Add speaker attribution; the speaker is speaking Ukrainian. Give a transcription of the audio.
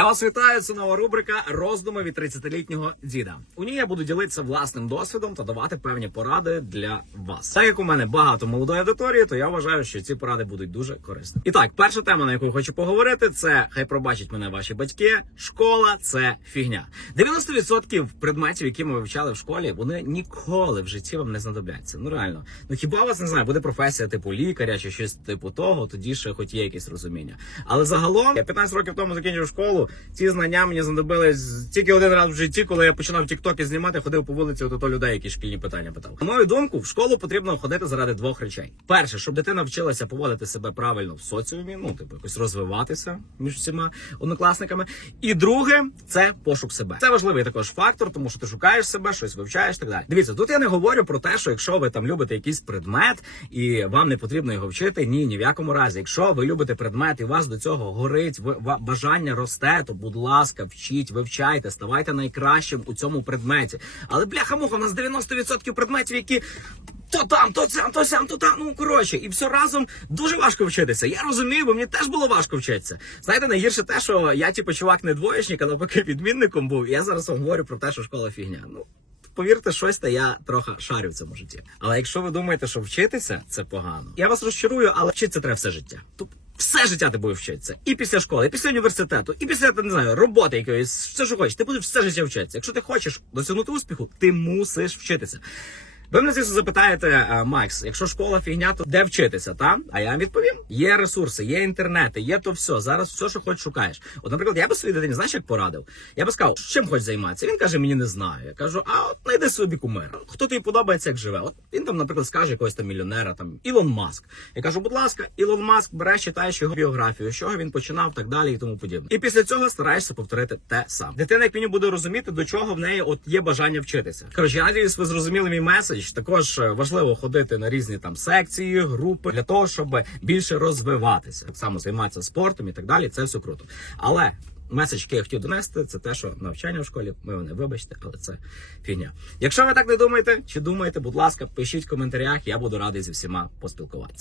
Speaker 1: Я вас вітаю. Це нова рубрика Роздуми від 30-літнього діда. У ній я буду ділитися власним досвідом та давати певні поради для вас. Так як у мене багато молодої аудиторії, то я вважаю, що ці поради будуть дуже корисні. І так, перша тема, на яку хочу поговорити, це хай пробачать мене ваші батьки. Школа це фігня. 90% предметів, які ми вивчали в школі, вони ніколи в житті вам не знадобляться. Ну реально. Ну хіба у вас не знаю, буде професія типу лікаря чи щось типу того, тоді ще хоч є якесь розуміння. Але загалом я 15 років тому закінчив школу. Ці знання мені знадобились тільки один раз в житті, коли я починав тіктоки знімати, ходив по вулиці, от ото людей, які шкільні питання питав. На мою думку, в школу потрібно ходити заради двох речей: перше, щоб дитина вчилася поводити себе правильно в соціумі, ну типу якось розвиватися між всіма однокласниками. І друге, це пошук себе. Це важливий також фактор, тому що ти шукаєш себе, щось вивчаєш так далі. Дивіться, тут я не говорю про те, що якщо ви там любите якийсь предмет і вам не потрібно його вчити, ні, ні в якому разі. Якщо ви любите предмет і у вас до цього горить бажання росте, то будь ласка, вчіть, вивчайте, ставайте найкращим у цьому предметі. Але бляха муха, у нас 90% предметів, які. То там, то сям, то сям, то там. Ну коротше, і все разом дуже важко вчитися. Я розумію, бо мені теж було важко вчитися. Знаєте, найгірше те, що я, типу, чувак не двоєчник, а навпаки відмінником був. І я зараз вам говорю про те, що школа фігня. Ну повірте, щось та я трохи шарю в цьому житті. Але якщо ви думаєте, що вчитися це погано, я вас розчарую, але вчитися треба все життя. Тобто все життя ти будеш вчитися. І після школи, і після університету, і після не знаю, роботи якоїсь, все, що хочеш. Ти будеш все життя вчитися. Якщо ти хочеш досягнути успіху, ти мусиш вчитися. Ви мене звісно запитаєте, е, Макс, якщо школа фігня, то де вчитися? Та а я вам відповім: є ресурси, є інтернети, є то все. Зараз все, що хоч шукаєш. От, наприклад, я би своїй дитині, знаєш, як порадив? Я би сказав, чим хочеш займатися. Він каже, мені не знаю. Я кажу, а от знайди собі кумира. Хто тобі подобається, як живе? От він там, наприклад, скаже якогось там мільйонера, там Ілон Маск. Я кажу, будь ласка, Ілон Маск бере, читаєш його біографію, з чого він починав, так далі і тому подібне. І після цього стараєшся повторити те саме. Дитина, як мінімум, буде розуміти, до чого в неї от є бажання вчитися. Коротше, я надіюсь, ви зрозуміли мій меседж. Також е, важливо ходити на різні там секції, групи для того, щоб більше розвиватися, так само займатися спортом і так далі. Це все круто. Але меседж, який я хотів донести, це те, що навчання в школі, ми вони вибачте, але це фігня. Якщо ви так не думаєте, чи думаєте, будь ласка, пишіть в коментарях, я буду радий зі всіма поспілкуватися.